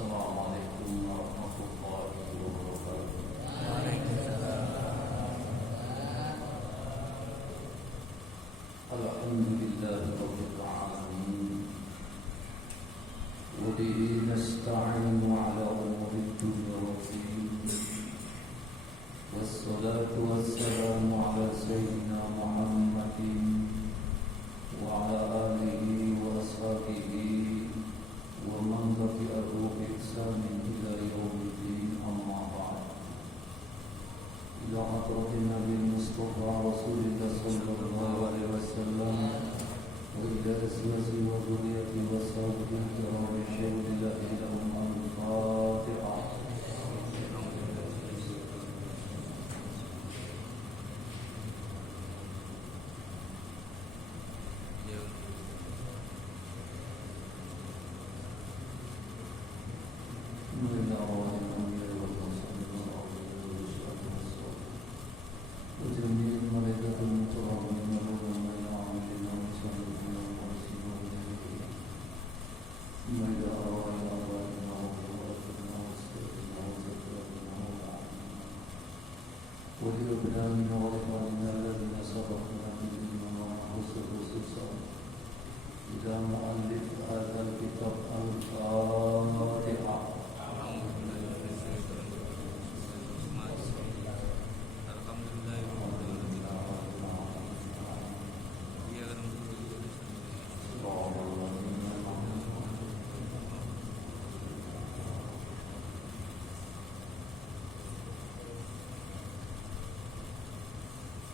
Assalamualaikum warahmatullahi wabarakatuh. Alhamdulillahirabbil alamin. Wa bihi nasta'inu 'ala umuri dunya waddin. Wassalatu wassalamu 'ala sayyidina Muhammadin wa 'ala alihi wa ashabihi wa man tabi'ahu bi ihsanin ila yaumiddin, amma ba'd. Ila hadratin Nabi Mustafa Rasulillah sallallahu alaihi wasallam wa ila azwajihi wa dhurriyyatihi wa sahbihi kiram syahidillah lahum al-Fatihah.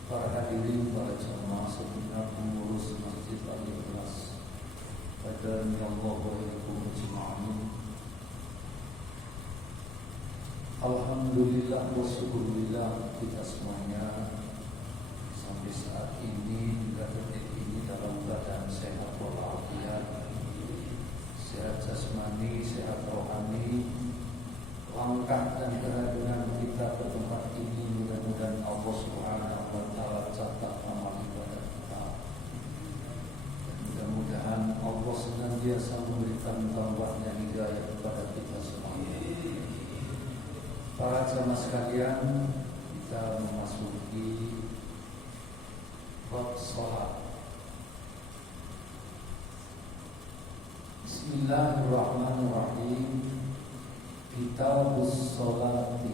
Para hadirin, para jamaah segenap pengurus Masjid Al-Ikhlas, hadani Allah wa iyyakum ajma'in. Alhamdulillah wa syukurillah, kita semuanya sampai saat ini hingga detik ini dalam keadaan sehat walafiat, sehat jasmani, sehat rohani. Langkah dan kehadiran kita ke tempat ini mudah-mudahan Allah Subhanahu wa Ta'ala catat amal ibadah kita. Dan mudah-mudahan Allah senantiasa memberikan taufik hidayah kepada kita semuanya. Para jamaah sekalian, kita memasuki bab salat. Bismillahirrahmanirrahim. Kitabus Sholati.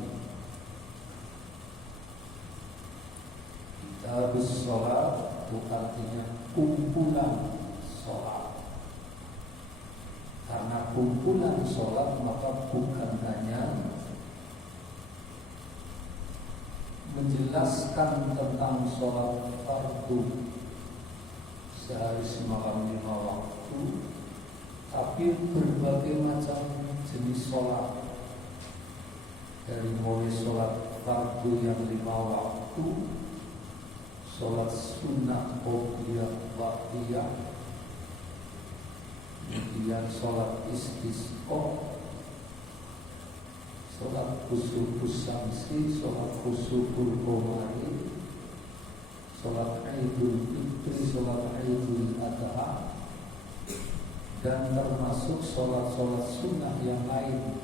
Kitabus Sholat itu artinya kumpulan sholat. Karena kumpulan sholat maka bukan hanya menjelaskan tentang sholat fardu sehari semalam 5 waktu, tapi berbagai macam jenis sholat, dari mulai sholat fardu yang 5 waktu, sholat sunnah qobliyah ba'diyah, kemudian sholat istisqa, sholat khusyukus syamsi, sholat khusyukul qamari, sholat idul fitri, sholat idul adha, dan termasuk sholat-sholat sunnah yang lain,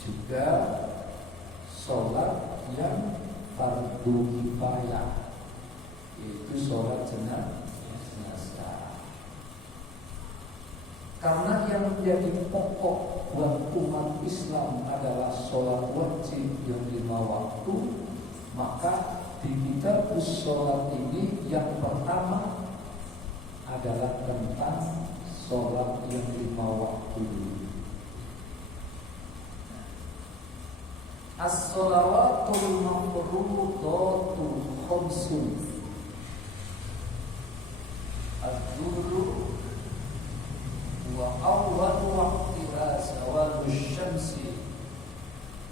juga sholat yang fardu kifayah, yaitu sholat jenazah. Karena yang menjadi pokok buat umat Islam adalah sholat wajib yang 5 waktu, maka di kitab sholat ini yang pertama adalah tentang sholat yang 5 waktu. As-shalawatul mafrudatu khamsun. Ad-duhru wa awwal waqtiha zawalu syamsi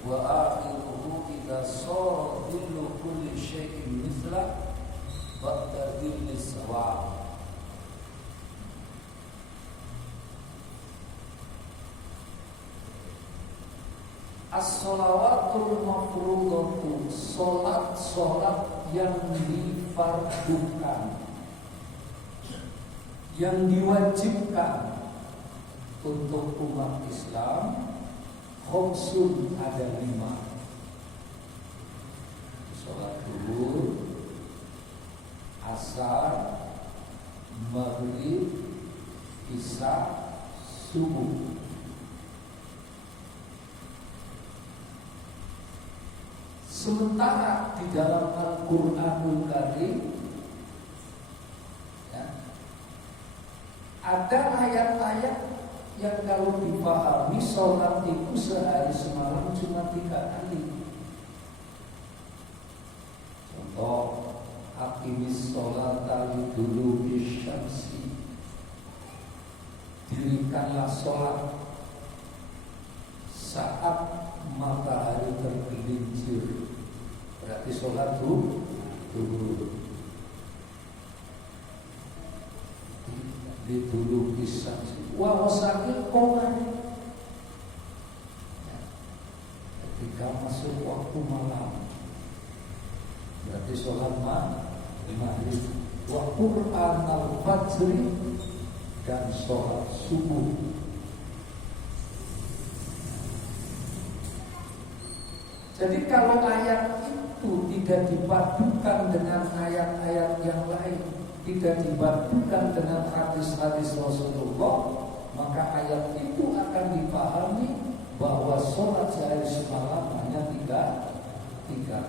wa akhiruhu idza sara dhillu kulli syai'in mithla ba'da dhilli sawa. As-shalawatul mafrudatu, sholat yang difardukan, yang diwajibkan untuk umat Islam Khomsun ada 5. Sholat zuhur, asar, maghrib, isya, subuh. Sementara di dalam Al-Quranul Karim ya, ada ayat-ayat yang kalau dipahami sholat itu sehari semalam cuma 3 kali. Contoh, aqimis sholata liduluki syamsi, dirikanlah sholat saat matahari tergelincir. Berarti sholat zuhur. Liduluki syamsi wa wasaqil qamar, ketika masuk waktu malam. Berarti sholat maghrib. Wa Qur'an al-fajri, dan sholat subuh. Jadi kalau ayat itu tidak dipadukan dengan ayat-ayat yang lain, tidak dipadukan dengan hadis-hadis Rasulullah, maka ayat itu akan dipahami bahwa sholat sehari semalam hanya 3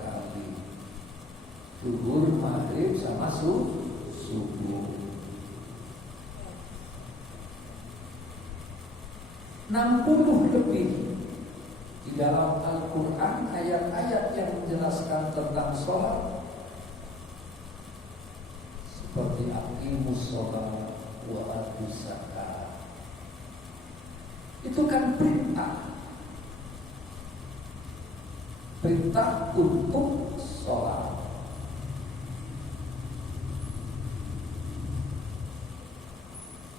kali. Zuhur, maghrib, sama subuh. 60 lebih di dalam Al-Quran ayat-ayat yang menjelaskan tentang sholat, seperti aqimus sholat wa atuz zakat. Itu kan perintah untuk sholat.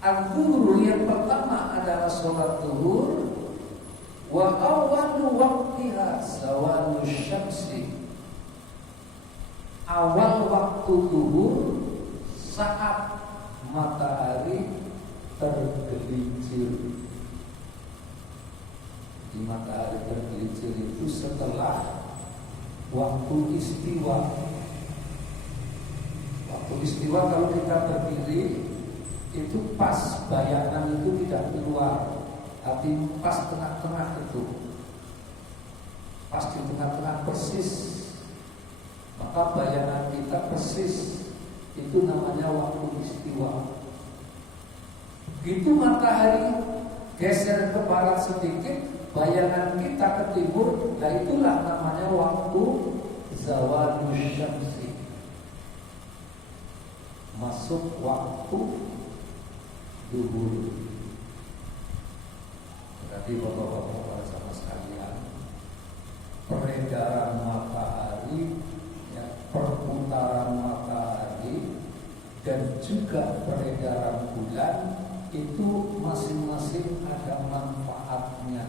Al-Zuhur yang pertama adalah sholat zuhur. Wa awwalu waqtiha zawalu syamsi, awal waktu zuhur saat matahari tergelincir. Di matahari tergelincir itu setelah waktu istiwa. Waktu istiwa kalau kita berdiri itu pas bayangan itu tidak keluar, tapi pas tengah-tengah itu, pas di tengah-tengah persis, maka bayangan kita persis. Itu namanya waktu istiwa. Begitu matahari geser ke barat sedikit, bayangan kita ke timur, nah itulah namanya waktu zawalul syamsi, masuk waktu zuhur. Berarti bapak-bapak sama sekalian, peredaran matahari, ya, perputaran matahari, dan juga peredaran bulan itu masing-masing ada manfaatnya.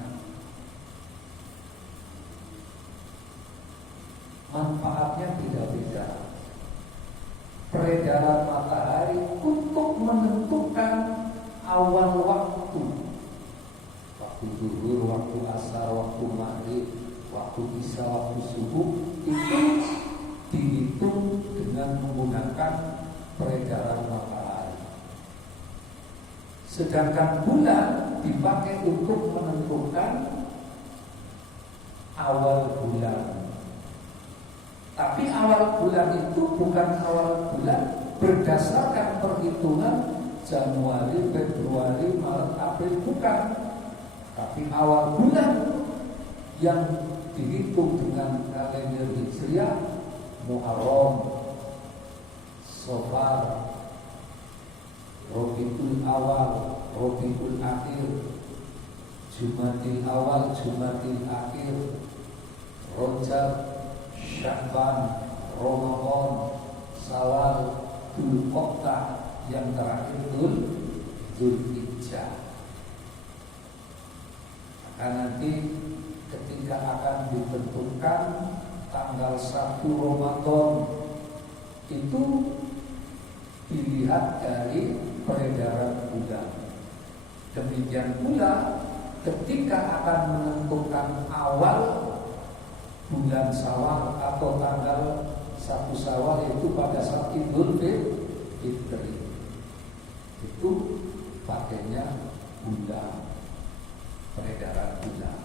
Manfaatnya beda-beda. Peredaran matahari untuk menentukan awal waktu zuhur, waktu asar, waktu maghrib, waktu isya, waktu subuh, itu dihitung dengan menggunakan peredaran matahari. Sedangkan bulan dipakai untuk menentukan awal bulan. Tapi awal bulan itu bukan awal bulan berdasarkan perhitungan Januari, Februari, Maret, April, bukan. Tapi awal bulan yang dihitung dengan kalender Hijriah, Muharram, Safar, Rabiul Awal, Rabiul Akhir, Jumadil Awal, Jumadil Akhir, Rajab, Sya'ban, Ramadan, Syawal, Dzulqa'dah, yang terakhir Dzulhijjah. Maka nanti ketika akan ditentukan tanggal 1 Ramadan itu dilihat dari peredaran bulan. Demikian pula ketika akan menentukan awal bulan Syawal atau tanggal 1 Syawal, yaitu pada saat Idul Fitri, itu pakainya bulan, peredaran bulan.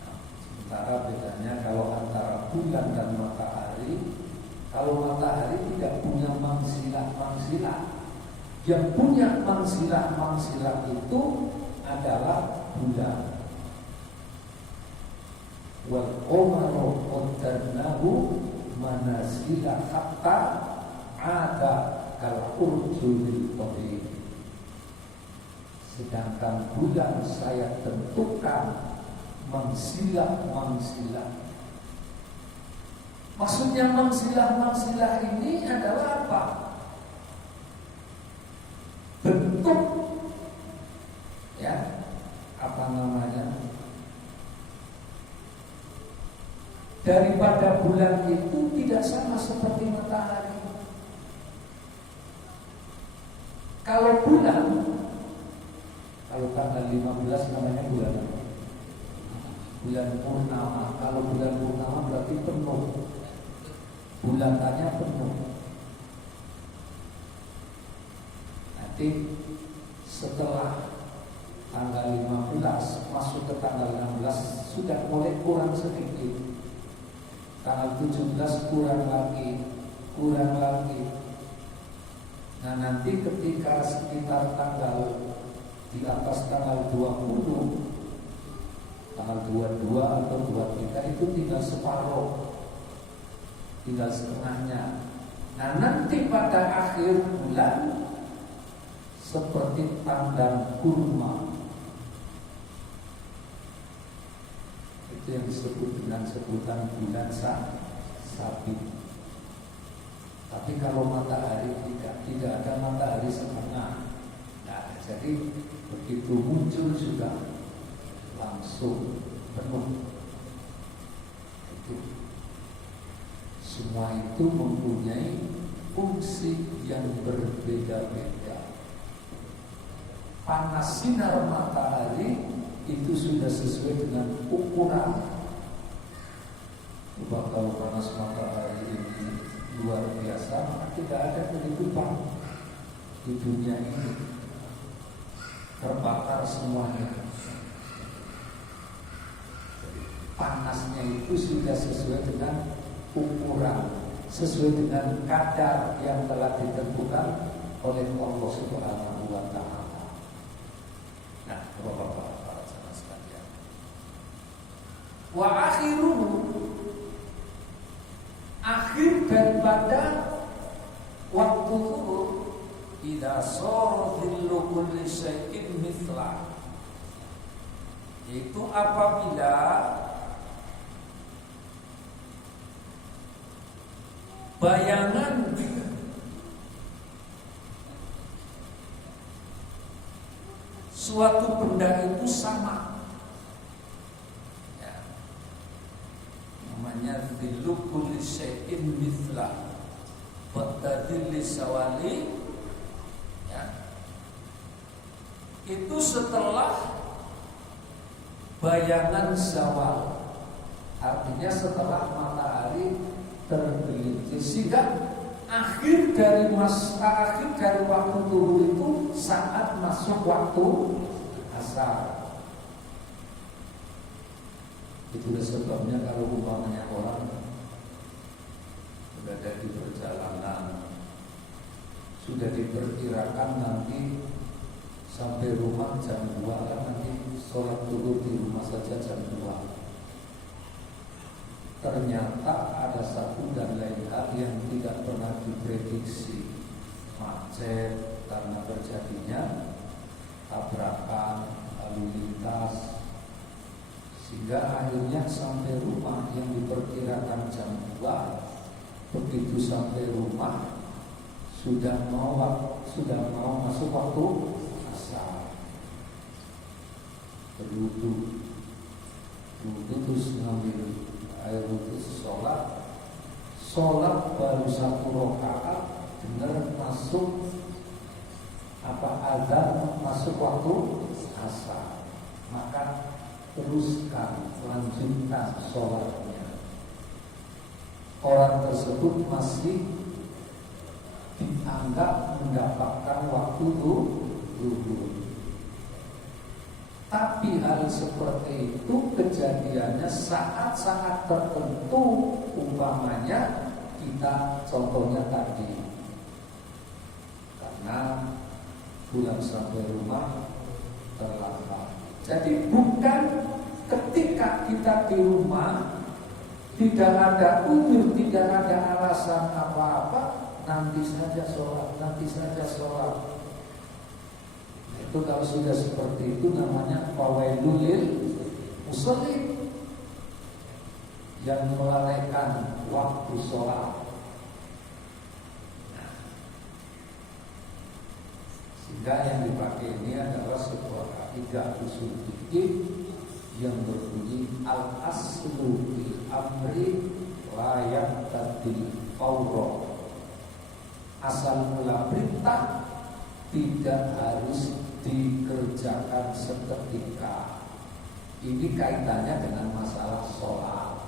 Nah, sementara bedanya kalau antara bulan dan matahari, kalau matahari tidak punya mangsilah-mangsilah, yang punya mangsilah-mangsilah itu adalah bulan. Wal qamaru qaddarnahu manazila hatta ada kal urjunil qadim. Sedangkan bulan saya tentukan mangsilah-mangsilah. Maksudnya mangsilah-mangsilah ini adalah apa? Bentuk, ya, apa namanya, daripada bulan itu tidak sama seperti matahari. Kalau bulan, kalau tanggal 15 namanya bulan apa? Bulan purnama. Kalau bulan purnama berarti penuh, bulanannya penuh. Nanti setelah tanggal 15 masuk ke tanggal 16 sudah mulai kurang sedikit. Tanggal 17 kurang lagi. Nah, nanti ketika sekitar tanggal di atas tanggal 20, tanggal 22 atau 23 itu tinggal separuh, tinggal setengahnya. Nah, nanti pada akhir bulan seperti tandang kurma. Itu yang disebut dengan sebutan bulan sabit. Tapi kalau matahari tidak ada matahari setengah. Nah, jadi begitu muncul juga langsung penuh. Itu semua itu mempunyai fungsi yang berbeda-beda. Panas sinar matahari itu sudah sesuai dengan ukuran. Coba kalau panas matahari ini luar biasa, maka tidak ada kehidupan di dunia ini, terbakar semuanya. Panasnya itu sudah sesuai dengan ukuran, sesuai dengan kadar yang telah ditentukan oleh Allah Subhanahu wa Ta'ala. Nah, Bapak-bapak, para jamaah sekalian, wa akhiruhu, akhir daripada waktu zuhur, idza sara dhillu kulli syai'in mithla, yaitu apabila bayangan suatu benda itu sama, ya, namanya dhillu kulli syai'in mithla wa tadilli sawali, ya, itu setelah bayangan zawal, artinya setelah matahari tergelincir, sehingga akhir dari waktu zuhur itu saat masuk waktu asar. Itulah sebabnya kalau umpamanya orang berada di perjalanan, sudah diperkirakan nanti sampai rumah jam 2, kan nanti sholat zuhur di rumah saja jam 2. Ternyata ada satu dan lain hal yang tidak pernah diprediksi, macet karena terjadinya tabrakan lalu lintas, sehingga akhirnya sampai rumah yang diperkirakan jam 2, begitu sampai rumah sudah mau masuk waktu asar. Berwudu terus ngambil air wudhu, sholat baru 1 rakaat, benar masuk azan masuk waktu asar, maka teruskan, lanjutkan sholatnya. Orang tersebut masih dianggap mendapatkan waktu zuhur. Tapi hal seperti itu kejadiannya saat-saat tertentu, umpamanya kita contohnya tadi, karena pulang sampai rumah terlambat. Jadi bukan ketika kita di rumah tidak ada udzur, tidak ada alasan apa-apa, nanti saja sholat. Itu kalau sudah seperti itu namanya fawailul lil musallin, yang melalaikan waktu sholat. Sehingga yang dipakai ini adalah sebuah kaidah usul fikih yang berbunyi al-aslu fil amri la yaqtadil fawra. Asal mula perintah tidak harus dikerjakan seketika. Ini kaitannya dengan masalah sholat.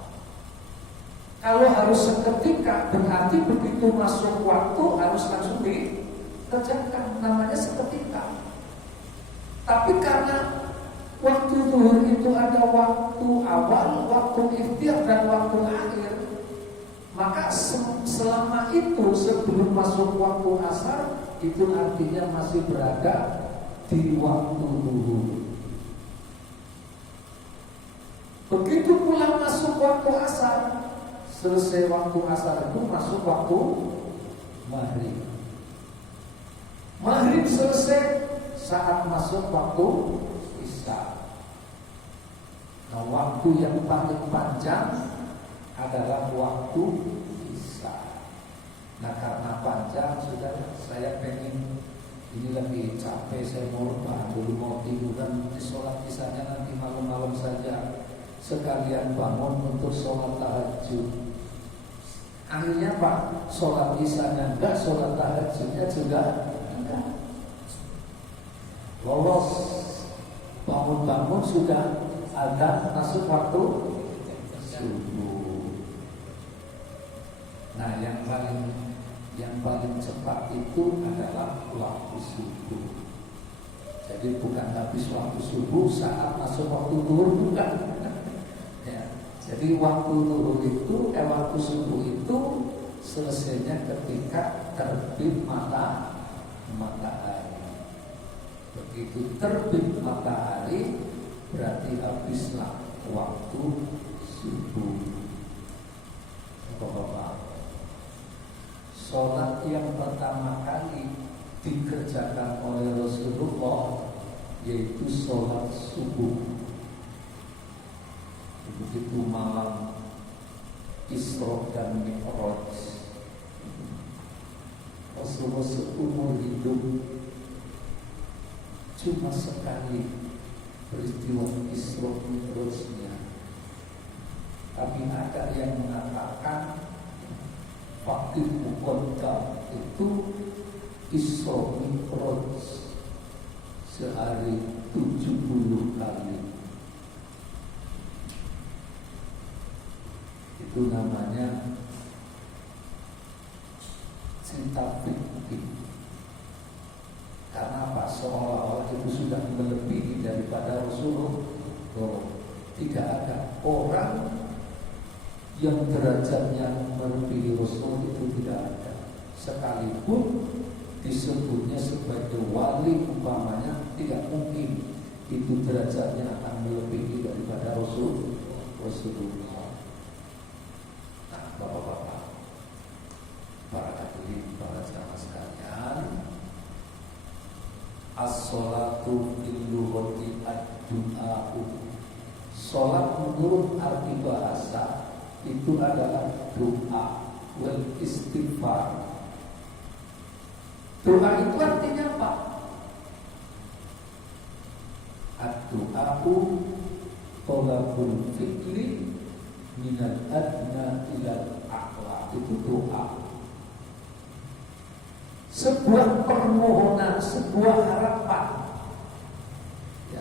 Kalau harus seketika berarti begitu masuk waktu harus langsung dikerjakan, namanya seketika. Tapi karena waktu zuhur itu ada waktu awal, waktu ikhtiar dan waktu akhir, maka selama itu sebelum masuk waktu asar itu artinya masih berada di waktu zuhur. Begitu pula masuk waktu asar, selesai waktu asar itu masuk waktu maghrib. Maghrib selesai saat masuk waktu isya. Nah, waktu yang paling panjang adalah waktu isya. Nah, karena panjang sudah saya pengen ini lagi capek, saya mau dulu mau tidur dan sholat isanya nanti malam-malam saja, sekalian bangun untuk sholat tahajud. Akhirnya Pak, sholat isanya enggak, sholat tahajudnya juga enggak. Lolos, bangun-bangun sudah ada masuk waktu subuh. Nah, yang paling cepat itu adalah waktu subuh. Jadi bukan habis waktu subuh saat masuk waktu zuhur, bukan. Ya. Jadi waktu zuhur itu, waktu subuh itu selesainya ketika terbit matahari. Begitu terbit matahari berarti habislah waktu subuh. Bapak-bapak, sholat yang pertama kali dikerjakan oleh Rasulullah yaitu sholat subuh. Begitu malam Isra dan Mi'raj, Rasulullah seumur hidup cuma sekali peristiwa Isra Mi'rajnya. Tapi ada yang mengatakan Fakir Muqaddam itu Isra Mi'raj sehari 70 kali. Itu namanya cinta fikih. Karena apa? Seolah-olah itu sudah melebihi daripada Rasulullah. Tidak ada orang yang derajatnya melebihi Rasul, itu tidak ada. Sekalipun disebutnya sebagai wali umpamanya, tidak mungkin itu derajatnya akan melebihi daripada Rasulullah. Nah, bapak-bapak, para hadirin, para jamaah sekalian, as-sholatu fil lughati ad-du'a'u. Sholat menurut arti bahasa itu adalah doa wal istighfar. Doa itu artinya apa? Ad-du'a'u thalabul fikri minal adna ilal a'la. Itu doa. Sebuah sebuah permohonan, sebuah harapan. Ya.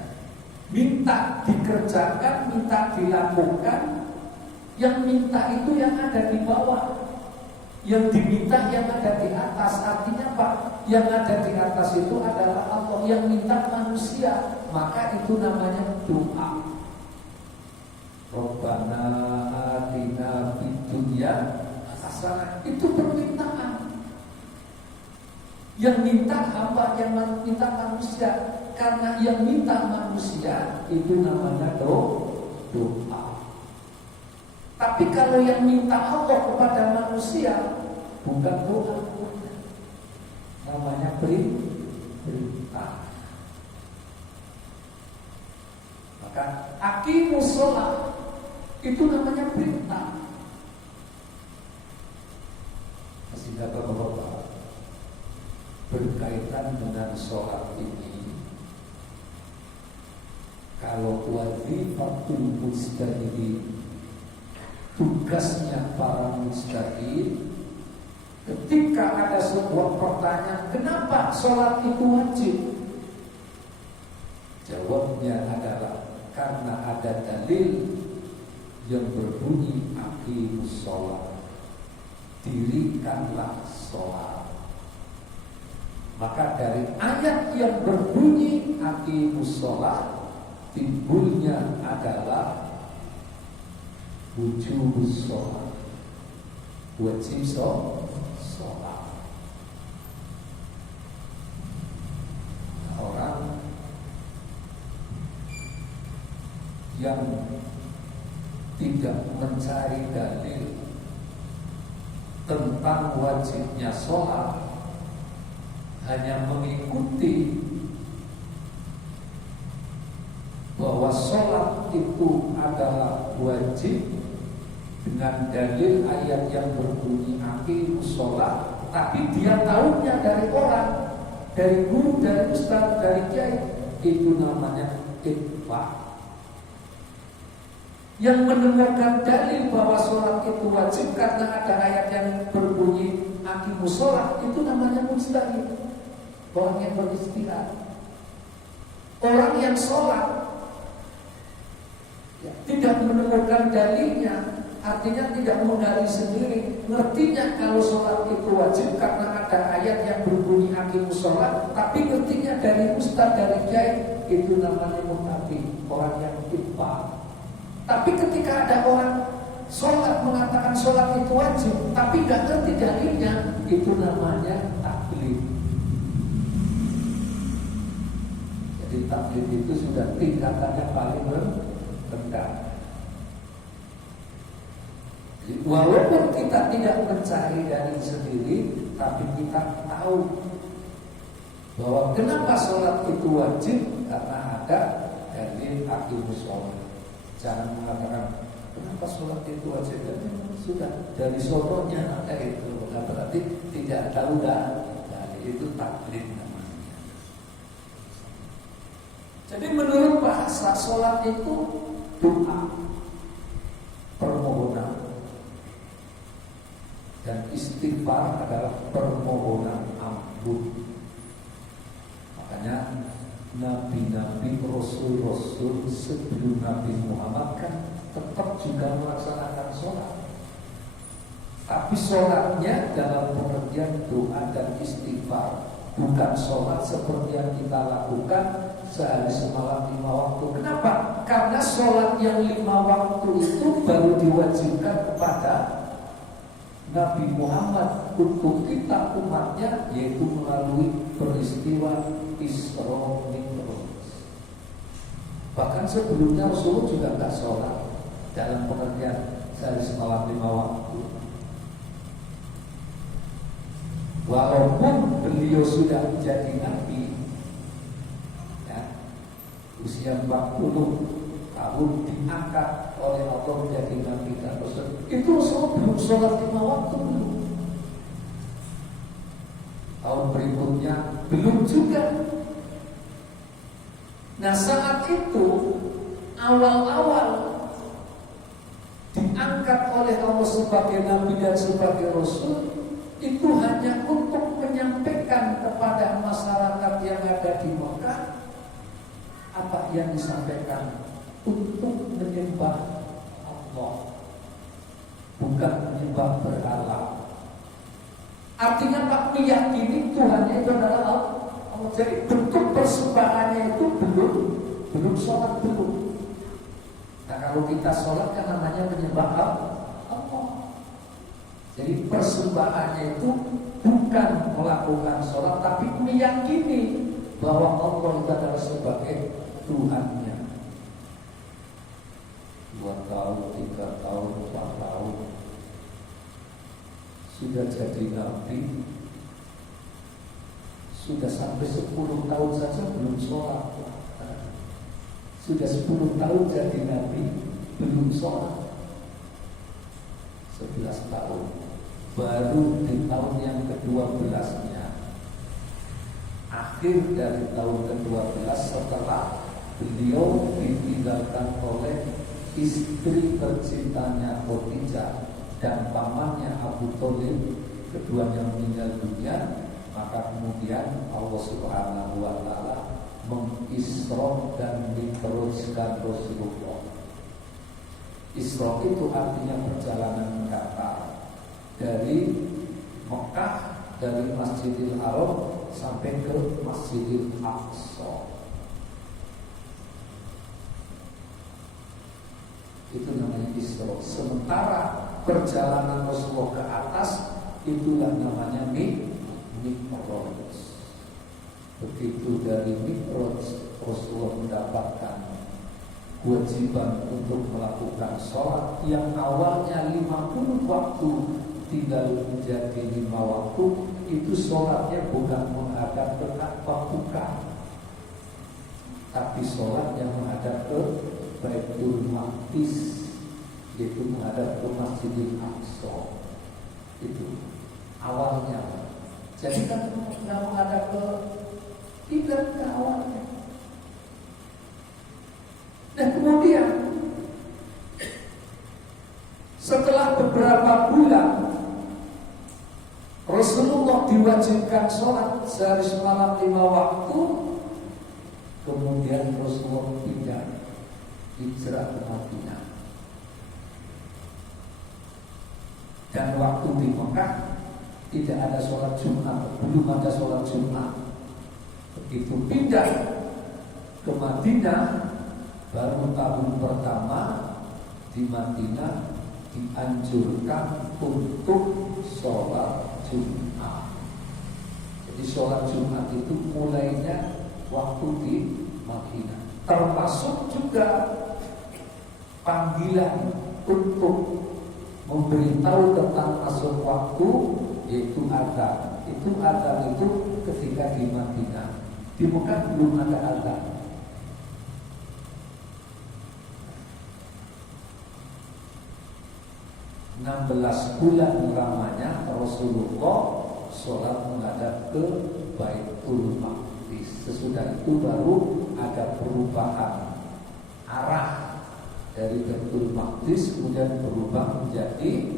Minta dikerjakan, minta dilakukan. Yang minta itu yang ada di bawah, yang diminta yang ada di atas. Artinya apa? Yang ada di atas itu adalah Allah, yang minta manusia. Maka itu namanya doa. Rabbana atina fid dunya hasanah. Itu permintaan. Yang minta hamba, yang minta manusia. Karena yang minta manusia itu namanya doa. Tapi kalau yang minta Allah kepada manusia bukan doa, namanya perintah. Maka aqimus sholat itu namanya perintah. Sehingga Bapak-bapak, berkaitan dengan sholat ini, kalau wazifatul mujtahidin, tugasnya para mujtahid, ketika ada sebuah pertanyaan, kenapa sholat itu wajib? Jawabnya adalah karena ada dalil yang berbunyi aqimus sholat, dirikanlah sholat. Maka dari ayat yang berbunyi aqimus sholat, timbulnya adalah wujubus sholat, wajib sholat. Orang yang tidak mencari dalil tentang wajibnya sholat, hanya mengikuti bahwa sholat itu adalah wajib dengan dalil ayat yang berbunyi aqimus sholat, tapi dia tahunya dari orang, dari guru, dari ustaz, dari kiai, itu namanya itba. Yang menemukan dalil bahwa sholat itu wajib karena ada ayat yang berbunyi aqimus sholat, itu namanya mujtahid, orang yang berijtihad. Orang yang sholat tidak menemukan dalilnya, artinya tidak menggali sendiri. Ngertinya kalau sholat itu wajib karena ada ayat yang berbunyi aqimus sholat, tapi ngertinya dari ustaz, dari kiai, itu namanya mutabi, orang yang itba. Tapi ketika ada orang sholat mengatakan sholat itu wajib, tapi nggak ngerti dalilnya, itu namanya taklid. Jadi taklid itu sudah tingkatannya paling rendah. Walaupun kita tidak mencari dalil sendiri, tapi kita tahu bahwa kenapa sholat itu wajib, karena ada dalil aqimus sholat. Jangan mengatakan kenapa sholat itu wajib, dan sudah dari sononya ada itu. Nah, berarti tidak tahu dalil, itu taklid namanya. Jadi menurut bahasa sholat itu doa, permohonan, dan istighfar adalah permohonan ampun. Makanya nabi-nabi, rasul-rasul sebelum Nabi Muhammad kan tetap juga melaksanakan sholat. Tapi sholatnya dalam pengertian doa dan istighfar, bukan sholat seperti yang kita lakukan sehari semalam 5 waktu. Kenapa? Karena sholat yang 5 waktu itu baru diwajibkan kepada Nabi Muhammad untuk kita umatnya, yaitu melalui peristiwa Isra Mi'raj. Bahkan sebelumnya Rasulullah juga tidak sholat dalam pengertian sehari semalam 5 waktu. Walaupun beliau sudah menjadi Nabi, ya, usia 40 tahun diangkat oleh Allah menjadi Nabi dan Rasul, itu Rasulullah belum sholat 5 waktu belum. Tahun berikutnya belum juga. Nah saat itu awal-awal diangkat oleh Allah sebagai Nabi dan sebagai Rasul, itu hanya untuk menyampaikan kepada masyarakat yang ada di Mekah, apa yang disampaikan? Untuk menyembah Allah, bukan menyembah berhala. Artinya Pak meyakini Tuhannya itu adalah Allah. Jadi bentuk persembahannya itu belum sholat belum. Nah kalau kita sholat kan namanya menyembah Allah. Jadi persembahannya itu bukan melakukan sholat, tapi meyakini bahwa Allah itu adalah sebagai Tuhannya. 2 tahun, 3 tahun, 4 tahun sudah jadi nabi, sudah sampai 10 tahun saja belum sholat. Sudah 10 tahun jadi nabi belum sholat. 11 tahun, baru di tahun yang ke-12-nya, akhir dari tahun ke-12 setelah beliau ditinggalkan oleh istri tercintanya Khadijah dan pamannya Abu Thalib, keduanya meninggal dunia, maka kemudian Allah Subhanahu wa taala mengisra dan mi'rajkan Rasulullah. Isra itu artinya perjalanan mendatar dari Mekah, dari Masjidil Haram sampai ke Masjidil Aqsa. Itu namanya Isra. Sementara perjalanan Rasulullah ke atas itulah namanya Mi'raj. Begitu dari Mi'raj Rasulullah mendapatkan kewajiban untuk melakukan sholat yang awalnya 50 waktu tinggal menjadi 5 waktu. Itu sholatnya bukan menghadap ke Ka'bah, bukan, tapi sholat yang menghadap ke Baitul Maqdis, yaitu menghadap ke Masjidil Aqsa. Itu awalnya. Jadi kan nggak menghadap ke kiblat awalnya. Dan kemudian setelah beberapa bulan Rasulullah diwajibkan sholat sehari semalam 5 waktu. Kemudian Rasulullah pindah hijrah ke Madinah. Dan waktu di Mekah tidak ada sholat Jumat, belum ada sholat Jumat. Begitu pindah ke Madinah, baru tahun pertama di Madinah dianjurkan untuk sholat Jumat. Jadi sholat Jumat itu mulainya waktu di Madinah. Termasuk juga panggilan untuk memberitahu tentang masuk waktu, yaitu adzan. Itu adzan itu ketika di Madinah. Di Mekah belum ada adzan. Enam 16 bulan lamanya Rasulullah sholat menghadap ke Baitul Maqdis. Sesudah itu baru ada perubahan arah dari Baitul Maqdis, kemudian berubah menjadi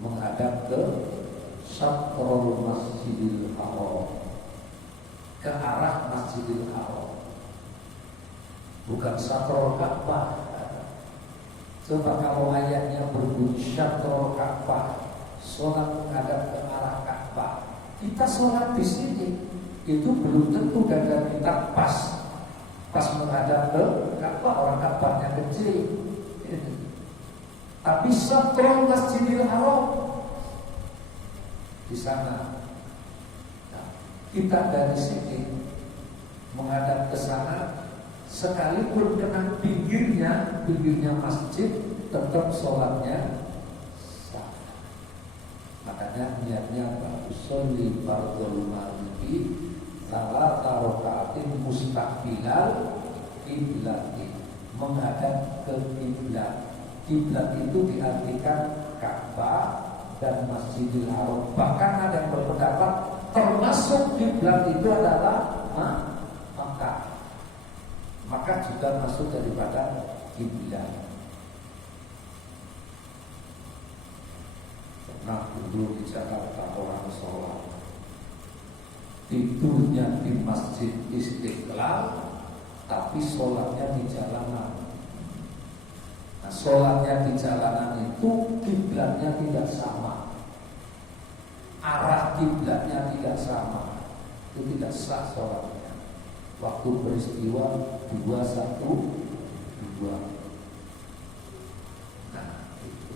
menghadap ke Syatrul Masjidil Haram, ke arah Masjidil Haram, bukan Syatrul Ka'bah. Coba kalau ayatnya berbunyi Syatrul Ka'bah, sholat menghadap ke arah Ka'bah, kita sholat di sini itu belum tentu dada kita pas menghadap ke Ka'bah, orang Ka'bahnya kecil. Tapi Syatrul Masjidil Haram di sana. Nah, kita dari sini menghadap ke sana, sekalipun kena pinggirnya masjid, tetap sholatnya sah. Makanya niatnya usolli fardhul maghribi salata raka'atin mustaqbilal qiblatin, menghadap ke kiblat. Kiblat itu diartikan Ka'bah dan Masjidil Haram. Bahkan ada yang berpendapat termasuk kiblat itu adalah Makkah. Maka juga masuk daripada kiblat. Pernah dulu di Jakarta orang sholat tidurnya di Masjid Istiqlal, tapi sholatnya di jalanan. Nah, sholatnya di jalanan itu kiblatnya tidak sama, arah kiblatnya tidak sama, itu tidak sah sholatnya. Waktu peristiwa 212. Nah, itu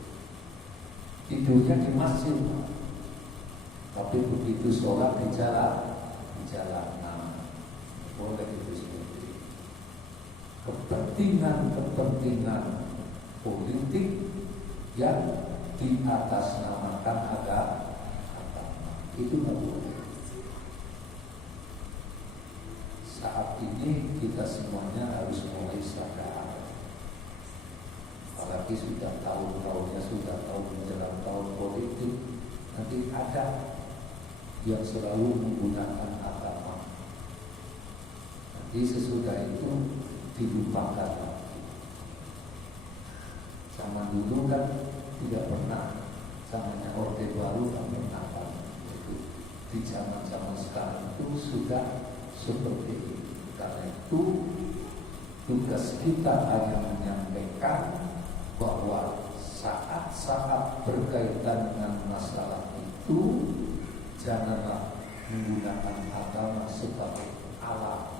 tidurnya di masjid, tapi begitu sholat di jalanan, boleh itu seperti itu. Kepentingan politik yang diatasnamakan agama itu nggak boleh. Saat ini kita semuanya harus mulai sadar, apalagi sudah tahun-tahunnya, sudah tahun menjelang tahun politik, nanti ada yang selalu menggunakan agama. Nanti sesudah itu dilupakan lagi. Zaman dulu kan tidak pernah, zamannya Orde Baru kan pernah kan. Di zaman-zaman sekarang itu sudah seperti itu. Karena itu tugas kita hanya menyampaikan bahwa saat-saat berkaitan dengan masalah itu janganlah menggunakan agama sebagai alat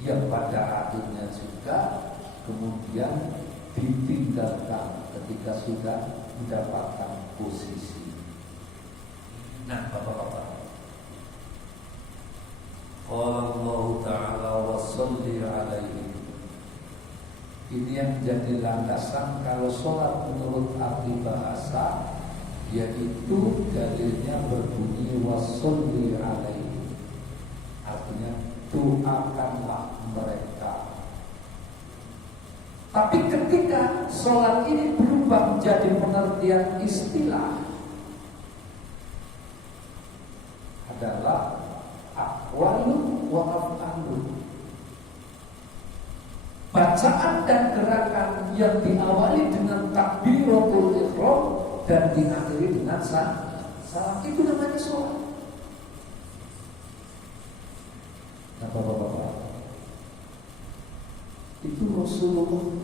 yang pada akhirnya juga kemudian ditinggalkan ketika sudah mendapatkan posisi. Nah, Bapak-bapak, Allah Ta'ala wa sholli alaihi. Ini yang menjadi landasan kalau sholat menurut arti bahasa, yaitu dalilnya berbunyi wa sholli alaihi. Artinya doakanlah mereka. Tapi ketika sholat ini berubah menjadi pengertian istilah, adalah aqwalu wa af'alu. Bacaan dan gerakan yang diawali dengan takbiratul ihram dan diakhiri dengan salam, itu namanya sholat. Nah, Bapak-bapak, itu Rasulullah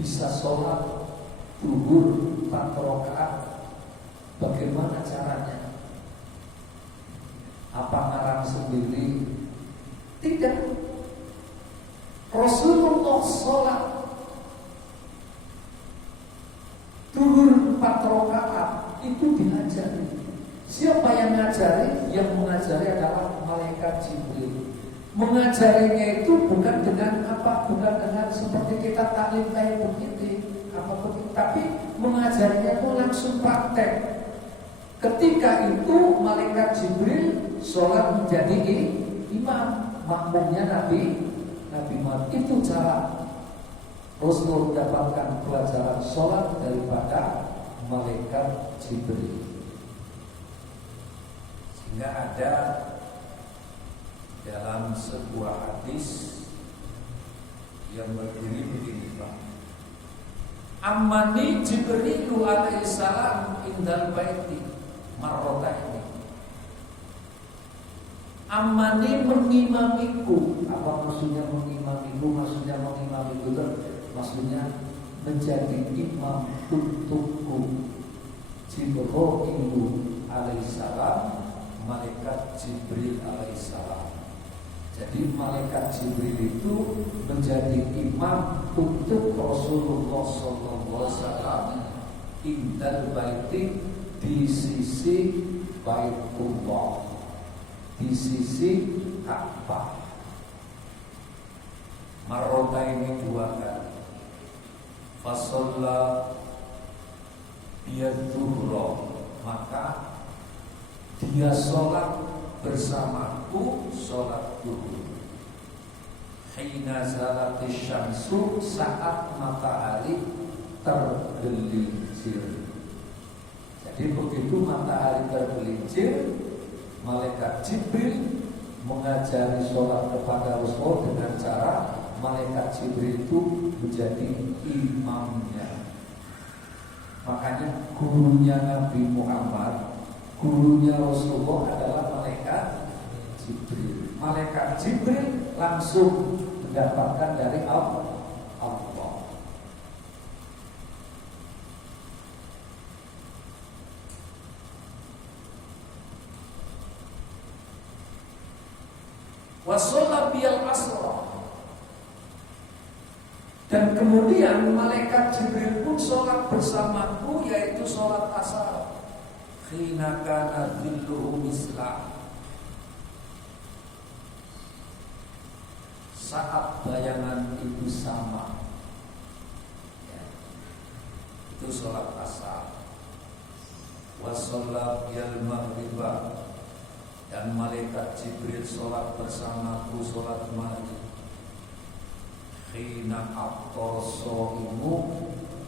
bisa sholat zuhur 4 rakaat. Bagaimana caranya? Apa ngarang sendiri? Tidak. Rasulullah sholat zuhur 4 rakaat itu diajari. Siapa yang mengajari? Yang mengajari adalah malaikat Jibril. Mengajarinya itu bukan dengan apa? Bukan dengan seperti kita taklim kayak begitu, apa begitu, tapi mengajarinya itu langsung praktek. Ketika itu malaikat Jibril sholat menjadi imam, makmumnya Nabi Muhammad. Itu cara Rasul mendapatkan pelajaran sholat daripada malaikat Jibril. Sehingga ada dalam sebuah hadis yang berdiri begini, Pak. Amani Jibrilu alaihissalam indal baiti marrotaini. Amani mengimamiku. Apa maksudnya mengimamiku? Maksudnya mengimamiku itu maksudnya menjadi imam untukku. Jibrilu alaihissalam, malaikat Jibril alaihissalam. Jadi malaikat Jibril itu menjadi imam untuk Rasulullah SAW indal baiti, di sisi Baitullah, di sisi Ka'bah. Marrota ini 2 kali. Fasolla biyadzuhra, maka dia sholat bersamaku sholat zuhur. Hina zalatis syamsu, saat matahari tergelincir. Jadi begitu matahari tergelincir, malaikat Jibril mengajari sholat kepada Rasul dengan cara malaikat Jibril itu menjadi imamnya. Makanya gurunya Nabi Muhammad, gurunya Rasulullah adalah malaikat Jibril. Malaikat Jibril langsung mendapatkan dari Allah. Wa shalla biyal asra. Dan kemudian malaikat Jibril pun sholat bersamaku, yaitu sholat asar. Khina kana dhilluhu mislah. Saat bayangan itu sama, ya, itu sholat asar. Wa shalla biyal maghribah. Dan malaikat Jibril sholat bersamaku sholat maghrib. Khina aqtasohimu,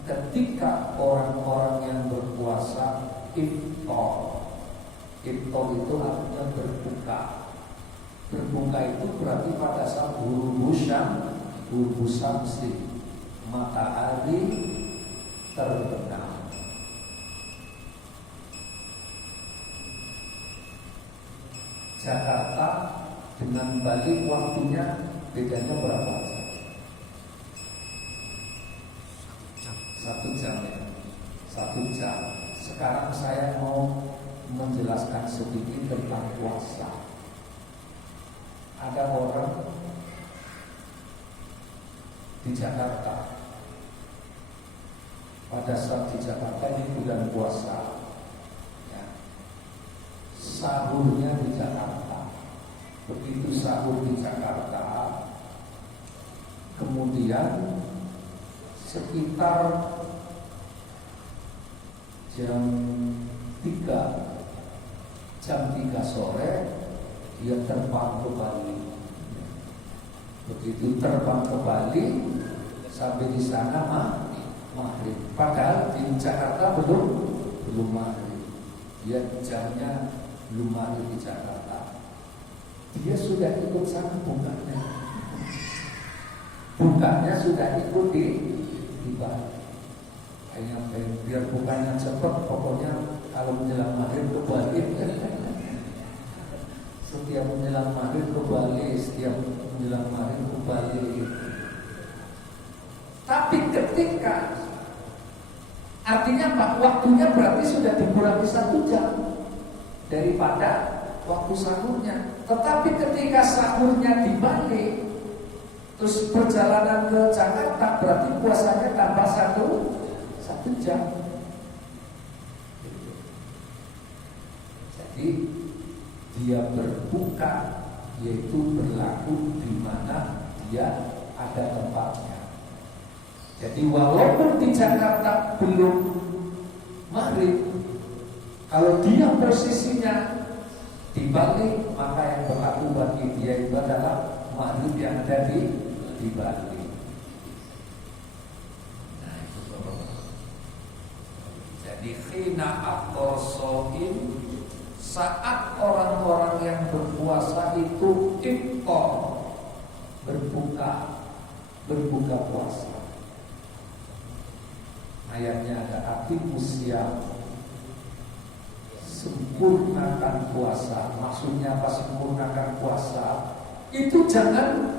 ketika orang-orang yang berpuasa iftar. Iftar itu artinya berbuka. Berbuka itu berarti pada saat ghurubu syamsi, matahari terbenam. Jakarta dengan Bali waktunya bedanya berapa? 1 jam ya. 1 jam. Sekarang saya mau menjelaskan sedikit tentang puasa. Ada orang di Jakarta, pada saat di Jakarta ini bulan puasa, ya, sahurnya di Jakarta. Begitu sahur di Jakarta, kemudian sekitar jam 3 sore dia terbang ke Bali. Begitu terbang ke Bali, sampai di sana maghrib. Padahal di Jakarta belum maghrib. Dia jamnya belum maghrib di Jakarta. Dia sudah ikut sana bukanya. Bukanya sudah ikut di Bali. Kayaknya biar bukanya cepat, pokoknya kalau menjelang maghrib ke Bali. Setiap menjelang maghrib ke Bali, setiap menjelang maghrib ke Bali. Tapi ketika, artinya Pak, waktunya berarti sudah dikurangi 1 jam daripada waktu sahurnya. Tetapi ketika sahurnya di Bali, terus perjalanan ke Jakarta, berarti puasanya tambah 1 jam. Jadi dia berbuka, yaitu berlaku di mana dia ada tempatnya. Jadi walaupun di Jakarta belum maghrib, kalau dia posisinya di Bali, maka yang berlaku bagi dia itu adalah maghrib yang ada di Bali. Nah, itu jadi khina aqtasohim, saat orang-orang yang berpuasa itu iftar, berbuka puasa. Ayatnya ada aqimus syiyam, sempurnakan puasa. Maksudnya apa sempurnakan puasa? Itu jangan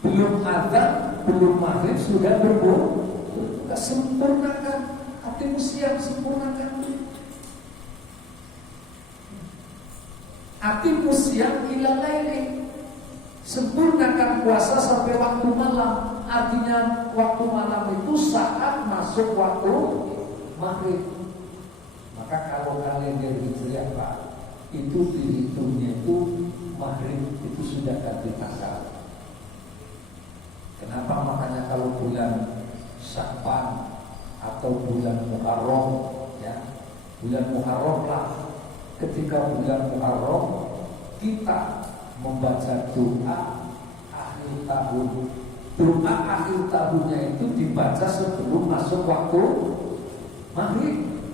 belum adzan, belum maghrib sudah berbuka. Sempurnakan aqimus syiyam, sempurnakan. Aqimus syiyam ila laili, sempurnakan puasa sampai waktu malam. Artinya waktu malam itu saat masuk waktu maghrib. Maka kalau kalender Hijriah Pak, itu dihitungnya itu maghrib itu sudah ganti tanggal. Kenapa? Makanya kalau bulan Sya'ban atau bulan Muharram, ya, bulan Muharram lah. Ketika bulan Muharram kita membaca doa akhir tahun. Doa akhir tahunnya itu dibaca sebelum masuk waktu maghrib.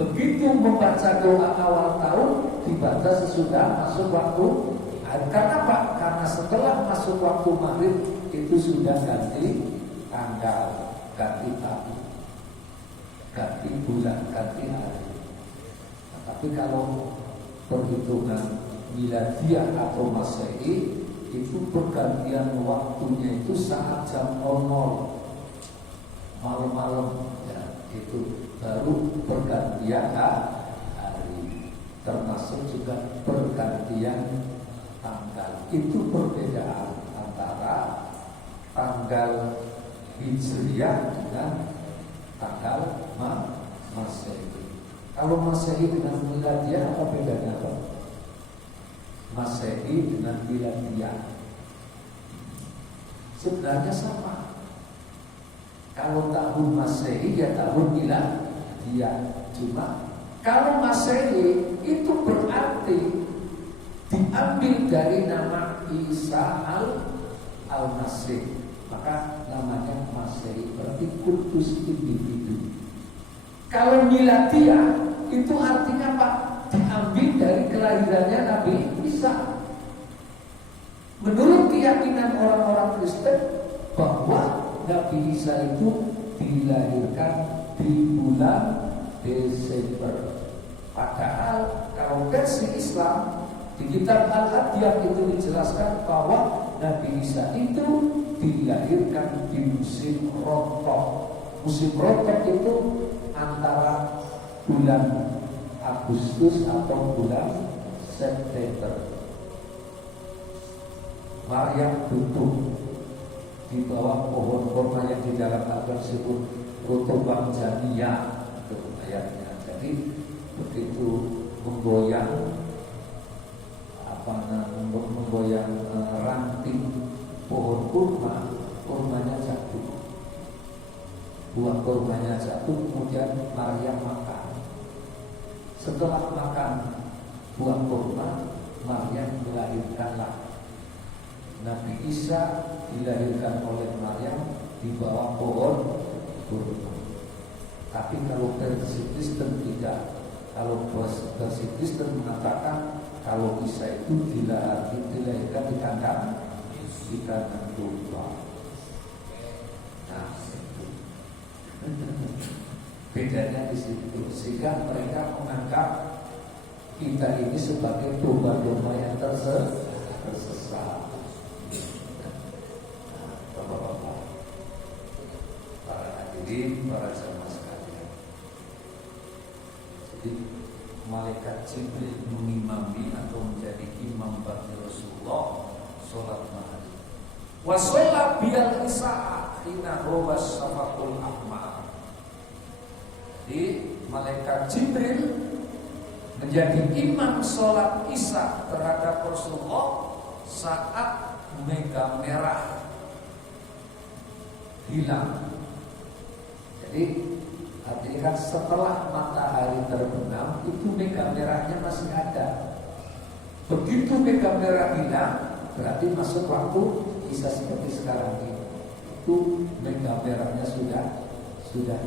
Begitu membaca doa awal tahun dibaca sesudah masuk waktu. Karena apa? Karena setelah masuk waktu maghrib itu sudah ganti tanggal, ganti tahun, ganti bulan, ganti hari. Nah, tapi kalau perhitungan miladiah atau Masehi itu pergantian waktunya itu saat jam 00 malam-malam ya, itu baru pergantian hari, termasuk juga pergantian tanggal. Itu perbedaan antara tanggal Hijriah dengan tanggal Masehi. Kalau Masehi dengan miladiah apa bedanya, Pak? Masehi dengan miladiah sebenarnya sama. Kalau tahun Masehi ya tahun miladiah. Cuma kalau Masehi itu berarti diambil dari nama Isa al-Masih, maka namanya Masehi, berarti kultus individu. Kalau miladiah itu artinya apa? Diambil dari kelahirannya Nabi Isa. Menurut keyakinan orang-orang Kristen bahwa Nabi Isa itu dilahirkan di bulan Desember. Padahal kalau versi Islam di kitab Al-Adiyah itu dijelaskan bahwa Nabi Isa itu dilahirkan di musim rontok. Musim rontok itu antara bulan Agustus atau bulan September. Maryam duduk di bawah pohon kurma yang di dalam Al-Quran disebut rutubang janiyah, itu ayatnya. Jadi begitu menggoyang menggoyang ranting pohon kurma, kurmanya jatuh. Buah kurmanya jatuh, kemudian Maryam makan. Setelah makan buah kurma, Maryam melahirkanlah Nabi Isa, dilahirkan oleh Maryam di bawah pohon kurma. Tapi kalau versi Kristen tidak. Kalau versi Kristen mengatakan kalau Isa itu dilahirkan di kandang domba. Nah, itu bedanya di situ. Sehingga mereka menganggap kita ini sebagai domba-domba yang tersesat. Bapak-bapak, para hadirin, para jamaah sekalian. Jadi malaikat Jibril mengimami atau menjadi imam bagi Rasulullah sholat maghrib. Wa sholat biyal isya'a hina huwa syafaqul ahmar. Di malaikat Jibril menjadi imam sholat isya terhadap Rasulullah saat mega merah hilang. Jadi artinya kan setelah matahari terbenam itu mega merahnya masih ada. Begitu mega merah hilang, berarti masuk waktu isya seperti sekarang ini. Itu mega merahnya sudah